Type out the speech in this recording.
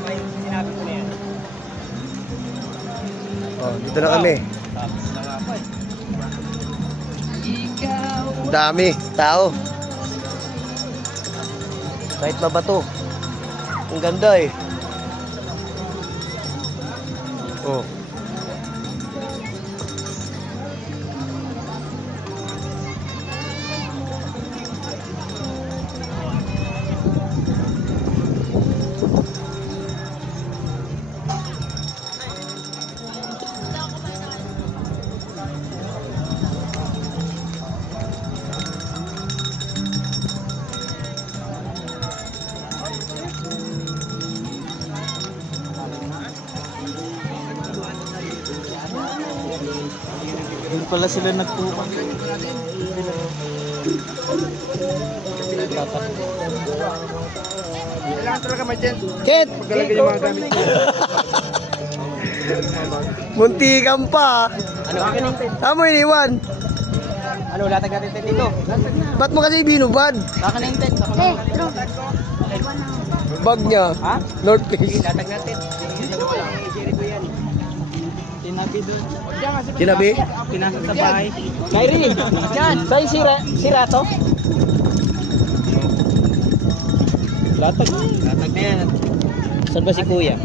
Tama yung sinabi ko na yan. Oh, dito na kami. Tapos na nga pa eh. Ang dami, tao. Kahit mabato. Ang ganda eh. Oh. Doon pala sila nagtukan. Kailangan talaga ma-dyan. Kit! Maglalagay yung mga gamit ko. Muntikan pa. Ano? Akin yung tent. Ano mo iniwan? Ano? Latag natin tent dito. Ba't mo kasi binubad? Akin yung tent. Bag niya. Ha? North Face. Latag natin. Jerry ko yan. Tinabi doon. Tinabi? Pinasok sa bahay. Kyrie! Diyan! Sa'yo sira to? Latag. Latag na yan. Saan ba si kuya?